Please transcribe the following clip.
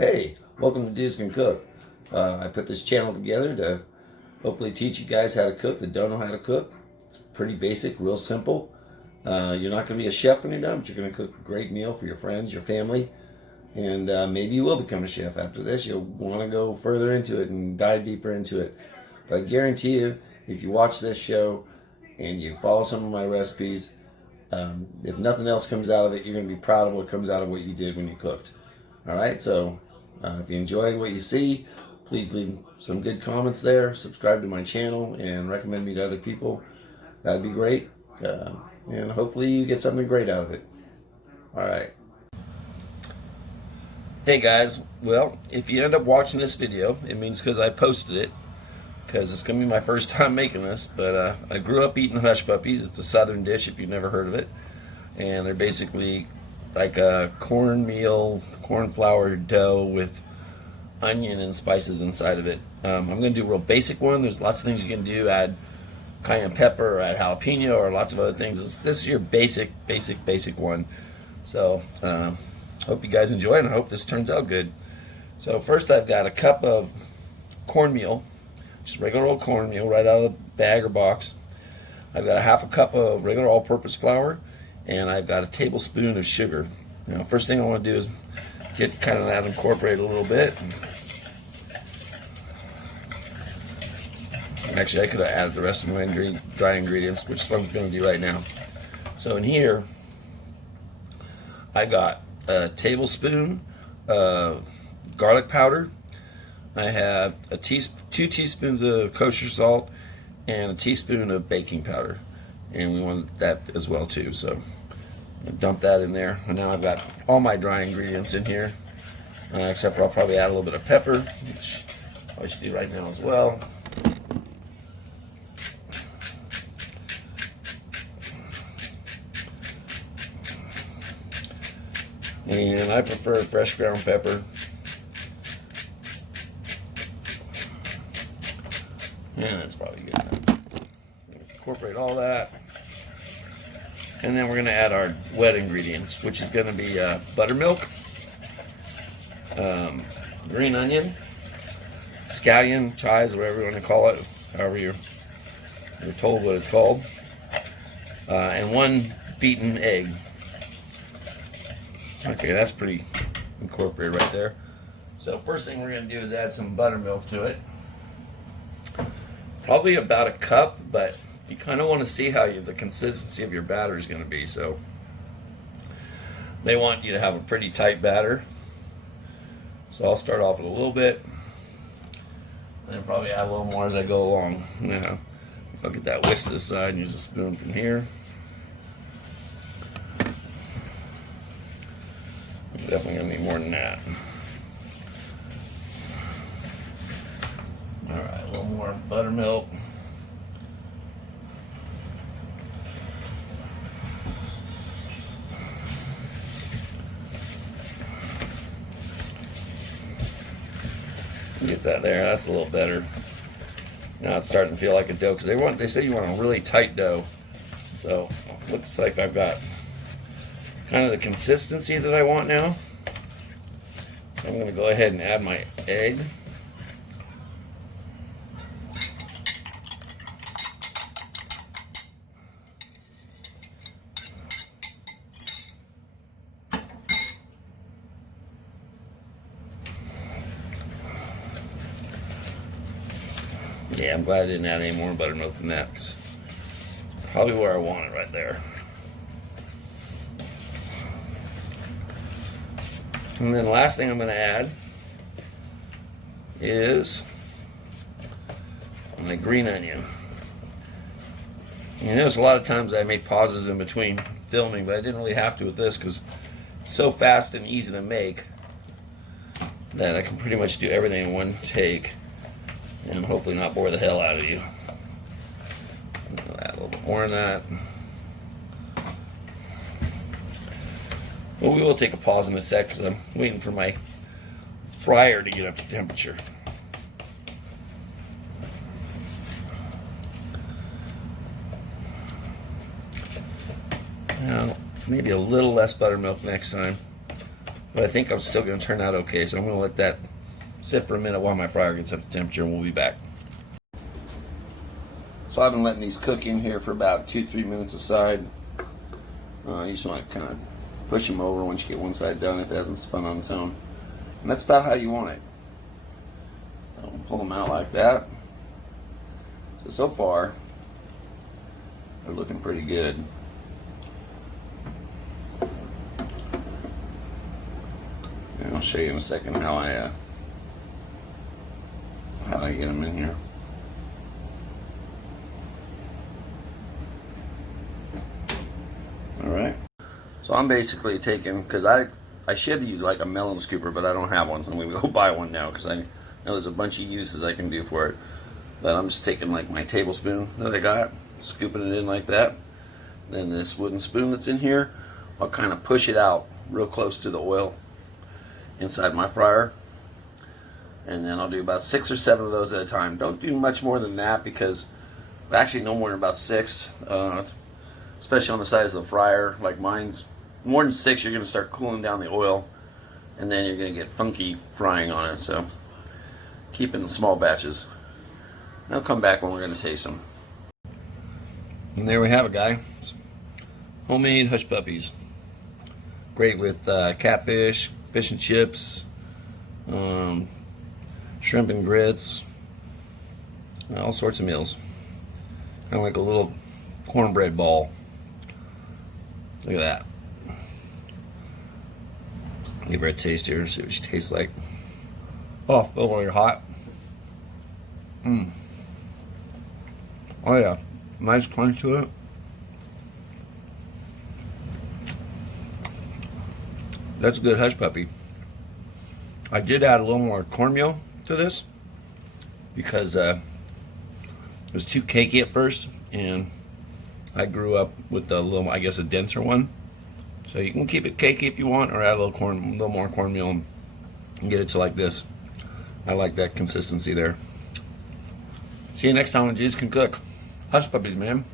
Hey, welcome to Dudes Can Cook. I put this channel together to hopefully teach you guys how to cook that don't know how to cook. It's pretty basic, real simple. You're not going to be a chef when you're done, but you're going to cook a great meal for your friends, your family, and maybe you will become a chef after this. You'll want to go further into it and dive deeper into it. But I guarantee you, if you watch this show and you follow some of my recipes, if nothing else comes out of it, you're going to be proud of what comes out of what you did when you cooked. Alright, so if you enjoy what you see, please leave some good comments there, subscribe to my channel, and recommend me to other people. That'd be great, and hopefully you get something great out of it. Alright. Hey guys, well, if you end up watching this video, it means because I posted it, because it's going to be my first time making this, but I grew up eating hush puppies. It's a southern dish if you've never heard of it, and they're basically like a corn flour dough with onion and spices inside of it. I'm going to do a real basic one. There's lots of things you can do. Add cayenne pepper, or add jalapeno, or lots of other things. This is your basic one. So hope you guys enjoy it, and I hope this turns out good. So first I've got a cup of cornmeal, just regular old cornmeal right out of the bag or box. I've got a half a cup of regular all-purpose flour, and I've got a tablespoon of sugar. Now, first thing I want to do is get kind of that incorporated a little bit. Actually, I could have added the rest of my dry ingredients, which is what I'm going to do right now. So in here, I got a tablespoon of garlic powder. I have 2 teaspoons of kosher salt and a teaspoon of baking powder. And we want that as well too, so dump that in there. And now I've got all my dry ingredients in here, except for I'll probably add a little bit of pepper, which I should do right now as well. And I prefer fresh ground pepper. And that's probably good enough. Incorporate all that, and then we're going to add our wet ingredients, which is going to be buttermilk, green onion, scallion, chives, whatever you want to call it, however you're told what it's called, and 1 beaten egg. Okay, that's pretty incorporated right there. So first thing we're going to do is add some buttermilk to it. Probably about a cup, but you kind of want to see how the consistency of your batter is going to be. So they want you to have a pretty tight batter. So I'll start off with a little bit, and then probably add a little more as I go along. Now I'll get that whisk to the side and use a spoon from here. I'm definitely going to need more than that. Alright, a little more buttermilk. Get that there, that's a little better. Now it's starting to feel like a dough, because they say you want a really tight dough. So it looks like I've got kind of the consistency that I want now. So I'm going to go ahead and add my egg. Yeah, I'm glad I didn't add any more buttermilk than that, because it's probably where I want it right there. And then the last thing I'm going to add is my green onion. You notice a lot of times I make pauses in between filming, but I didn't really have to with this because it's so fast and easy to make that I can pretty much do everything in one take and hopefully not bore the hell out of you. I'll add a little bit more of that. Well, we will take a pause in a sec because I'm waiting for my fryer to get up to temperature. Now, maybe a little less buttermilk next time. But I think I'm still going to turn out okay, so I'm going to let that sit for a minute while my fryer gets up to temperature, and we'll be back. So I've been letting these cook in here for about 2-3 minutes aside. You just want to kind of push them over once you get one side done if it hasn't spun on its own. And that's about how you want it. So pull them out like that. So far, they're looking pretty good. And I'll show you in a second how I get them in here. Alright, so I'm basically taking, because I should use like a melon scooper, but I don't have one, so I'm going to go buy one now because I know there's a bunch of uses I can do for it. But I'm just taking like my tablespoon that I got, scooping it in like that. Then this wooden spoon that's in here, I'll kind of push it out real close to the oil inside my fryer. And then I'll do about 6 or 7 of those at a time. Don't do much more than that because, actually no more than about 6. Especially on the size of the fryer, like mine's. More than 6, you're going to start cooling down the oil, and then you're going to get funky frying on it. So keep it in small batches. I'll come back when we're going to taste them. And there we have it, guys. Homemade hush puppies. Great with catfish, fish and chips, shrimp and grits, all sorts of meals. Kind of like a little cornbread ball. Look at that. Give her a taste here, see what she tastes like. Oh, really hot. Oh yeah, nice crunch to it. That's a good hush puppy. I did add a little more cornmeal to this because it was too cakey at first, and I grew up with the little, I guess, a denser one. So you can keep it cakey if you want, or add a little more cornmeal and get it to like this. I like that consistency there. See you next time when Jesus Can Cook. Hush puppies, man.